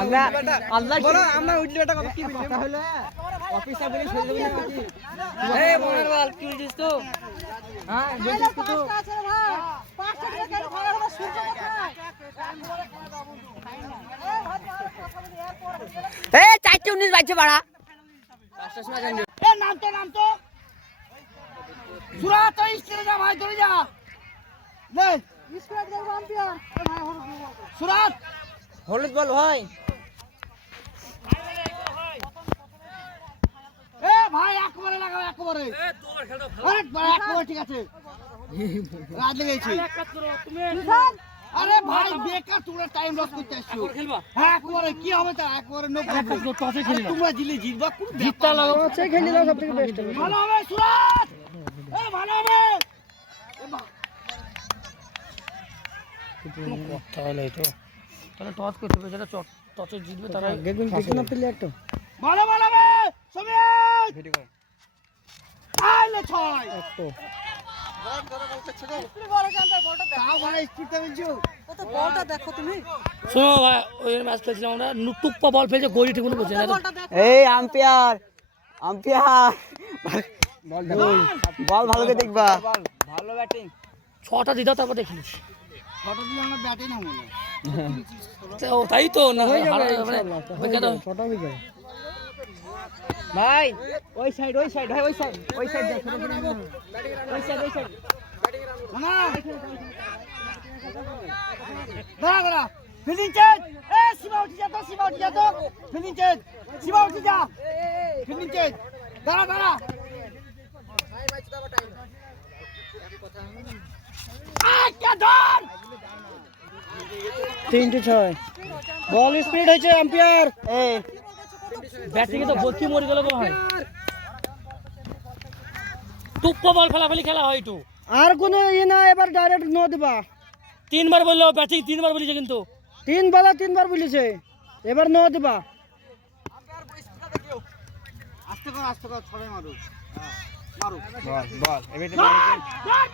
আমরা আল্লাহ বলো আমরা উঠলে এটা কি কথা হলো অফিসার বলি ছেড়ে দেব না কি এই মনের বল কি বলছিস তো হ্যাঁ বলছিস তো আছে রে ভাই 5টা করে গাড়ি ভাড়া হলো সূর্য কোথায় এই 4:19 বাজছে বাড়া 5টার সময় যান এ নাম তো সুরা তো স্কুলে যা ভাই ধরে যা নে স্কুলে যাব আম্পিয়ার এ ভাই সুরাত হলুদ বল ভাই এ ভাই একবারে লাগাও একবারে এ দুবার খেল দাও আরে একবারে ঠিক আছে রাত লেগেছে তুমি আরে ভাই বেকার তোমরা টাইম লস করতে আসছো একবার খেলবা হ্যাঁ একবারে কি হবে তা একবারে নো প্রবলেম টসে খেলি তোমরা জিতবা কোন জিততা লাগাও আছে খেলি দাও সবথেকে বেস্ট হবে ভালো হবে সুরাত এ ভালো হবে কোনো কথা হলো তো তাহলে টস করতে হবে যেটা টসে জিতবে তারা গেগুন না প্লেয়ার তো ভালো ভালো হবে সুমিত ভিডিও কর আইলে ছয় একটু বল ধরে বলতে ছিল স্পিড বল জানতে বলটা দাও ভাই স্পিডটা বলছো কত বলটা দেখো তুমি শোনো ভাই ওই ম্যাচ খেলছিলাম আমরা টুকপা বল ফেলছে গোলি ঠিক মতো বসে না এই আম্পায়ার বল ভালো করে দেখবা ভালো ব্যাটিং 6টা দিদাও তারপর দেখিস 6টা দিলে আমরা ব্যাটিং না মনে তো তাই তো না হয়ে যাবে মানে 6টা হয়ে যাবে ভাই ওই সাইড ভাই ওই সাইড দেখ ওই সাইড না দাঁড়া ফিল্ডিং চেঞ্জ এ সীমা উঠে যা তো ফিল্ডিং চেঞ্জ সীমা উঠে যা ফিল্ডিং চেঞ্জ দাঁড়া ভাই ভাই দাও টাইম এক কথা আ কে ধর 3-6 বল স্পিড হয়েছে আম্পায়ার এ ব্যাটিং এ তো বকি মরে গেল ভাই টুপ্পা বল ফেলাফেলি খেলা হয় তো আর কোন ই না এবার ডাইরেক্ট নো দিবা 3 বার বললো ব্যাটিং 3 বার বলিছে কিন্তু 3 বার বলিছে এবার নো দিবা আম্পায়ার স্পিডটা দেখিও আস্তে কর ছড়ে মারো মারো বল এবেতে ধর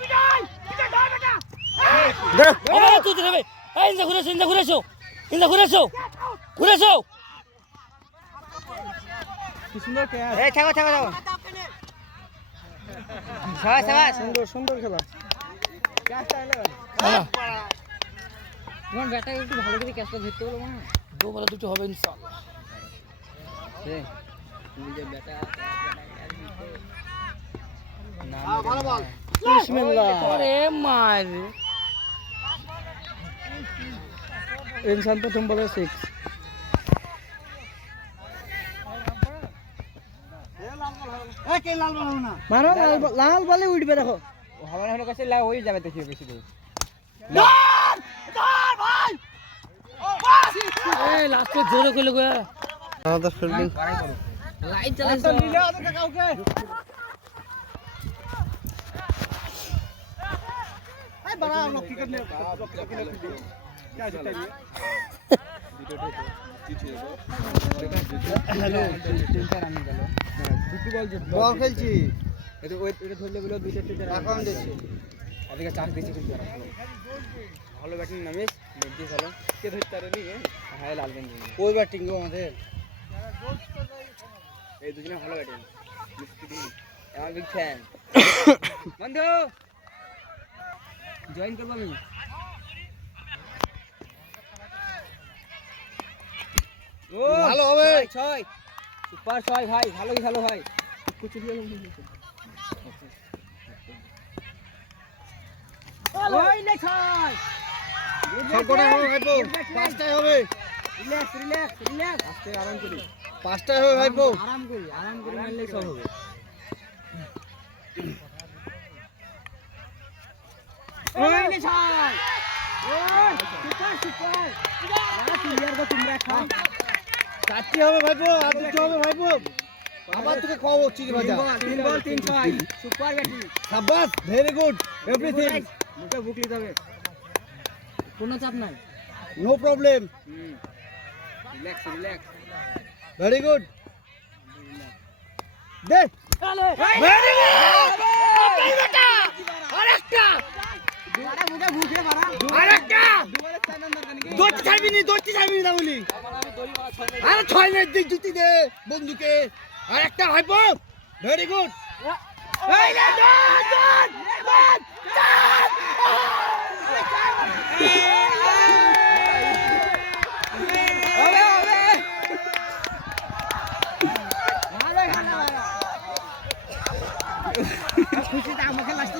বিজয় ধর বেটা ধর ওরে তুই ধরে এই ঘুরেছো কি সুন্দর খেলা এই থাকো সাবাস সুন্দর খেলা ক্যাচটা এলো তোমার ব্যাটা একটু ভালো করে ক্যাচটা ধরতে বলো না দু বলে দুটো হবে ইনশাআল্লাহ তুমি যে ব্যাটা না ভালো বল বিসমিল্লাহ আরে মার ইনসান প্রথম বলে 6 একে লাল বল না মারো লাল বলে উঠবে দেখো হাওয়া হলো কাছে লা হই যাবে দেখি বেশি দূর ধর ভাই এই লাস্টে জোরে কইলো গো আমাদের ফিল্ডিং লাইট চালাইছো নিলে ওদের কাউকে এই বড় লোক কি করলে क्या जीता ये হ্যালো তিনটা রান গেল দুটো বল খেলছি এটা ধরলে বলে দুইটা তিনটা রান দিয়েছে এদিকে চার দিয়েছে কিন্তু ভালো ব্যাটিং নামিস মেডি ভালো কে ধরতে পারে নি হ্যাঁ লালগঞ্জ ওই ব্যাটিং গো আমাদের এই দুজনে ভালো ব্যাটিং মিস্ত্রি আমার বিগ ফ্যান বন্ধু জয়েন করব আমি ও ভালো হবে 6 সুপার 6 ভাই ভালোই ভালো ভাই কিছু দিয়ে ওই নে 6 সবটা হবে ভাইপো পাঁচটাই হবে রিল্যাক্স আস্তে আরাম করি পাঁচটাই হবে ভাইপো আরাম করি মারলে সব হবে ওই নে 6 ওই সুপার না ক্লিয়ার গো তোমরা খাও চারটি হবে ভাইপো আর দুটো হবে ভাইপো আবার তোকে খাওয়াবো চিড়ি ভাজা 3 বল 3 ছয় সুপার ব্যাটিং শাবাশ ভেরি গুড এভরিথিং মুখে বুকলি যাবে কোনো চাপ নাই no problem relax very good দে ভেরি গুড বেটা আরেকটা আরেকটা দৌড়তে ছাড়বি না বলি আরে 6 মিনিট দিক জুতি দে বন্ধুকে আরেকটা ভাইপো ভেরি গুড এই রে দৌড় খুশিতে আমাকে লাস্ট